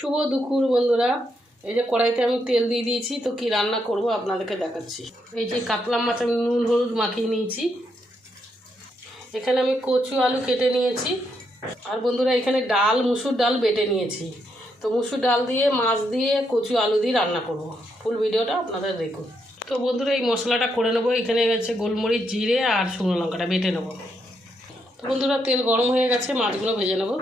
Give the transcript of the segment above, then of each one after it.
শুভ দুপুর বন্ধুরা। এই যে কড়াইতে আমি তেল দিয়ে দিয়েছি, তো কি রান্না করব আপনাদেরকে দেখাচ্ছি। এই যে কাতলা মাছ আমি নুন হলুদ মাখিয়ে নিয়েছি। এখানে আমি কচু আলু কেটে নিয়েছি। আর বন্ধুরা এখানে ডাল, মুসুর ডাল বেটে নিয়েছি। তো মুসুর ডাল দিয়ে মাছ দিয়ে কচু আলু দিয়ে রান্না করব। ফুল ভিডিওটা আপনাদের দেখুন। তো বন্ধুরা এই মশলাটা করে নেবো। এখানে গেছে গোলমরিচ, জিরে আর শুকনো লঙ্কাটা বেটে নেবো। তো বন্ধুরা তেল গরম হয়ে গেছে, মাছগুলো ভেজে নেবো।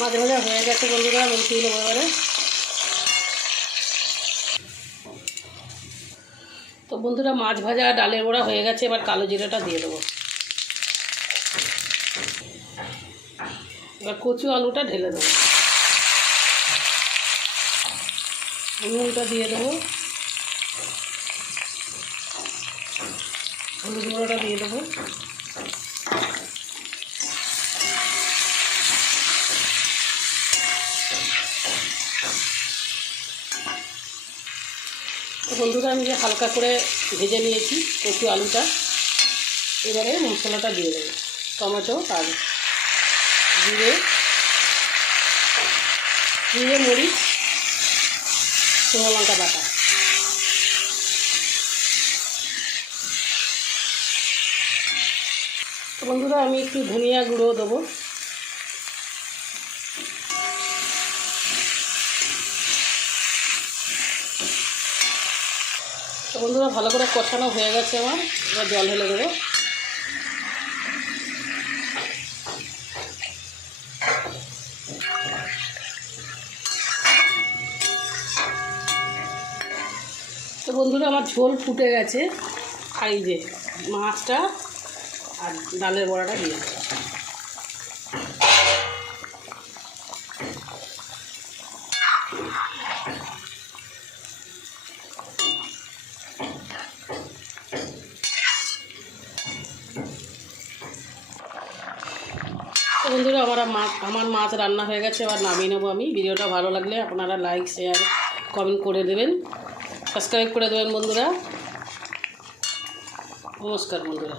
মাছ ভাজা হয়ে গেছে বন্ধুরা, আমি উঠিয়ে নেবো এবারে। তো বন্ধুরা মাছ ভাজা ডালের বড়া হয়ে গেছে, এবার কালো জিরাটা দিয়ে দেবো। এবার কচু আলুটা ঢেলে দেবো, নুনটা দিয়ে দেবো, হলুদ গুঁড়োটা দিয়ে দেবো। তো বন্ধুরা আমি যে হালকা করে ভেজে নিয়েছি কচু আলুটা, এবারে মশলাটা দিয়ে দেবো। টমেটো আর জিরে, মরিচ, শুকনো লঙ্কা বাটা। তো বন্ধুরা আমি একটু ধনিয়া গুঁড়ো দেবো। তো বন্ধুরা ভালো করে কষানো হয়ে গেছে আমার, এবার জল ঢেলে দেবো। তো বন্ধুরা আমার ঝোল ফুটে গেছে। আর এই যে মাছটা আর ডালের বড়াটা দিয়ে দেবো। তো বন্ধুরা আমার মাছ রান্না হয়ে গেছে, এবার নামিয়ে নেবো আমি। ভিডিওটা ভালো লাগলে আপনারা লাইক, শেয়ার, কমেন্ট করে দেবেন, সাবস্ক্রাইব করে দেবেন বন্ধুরা। নমস্কার বন্ধুরা।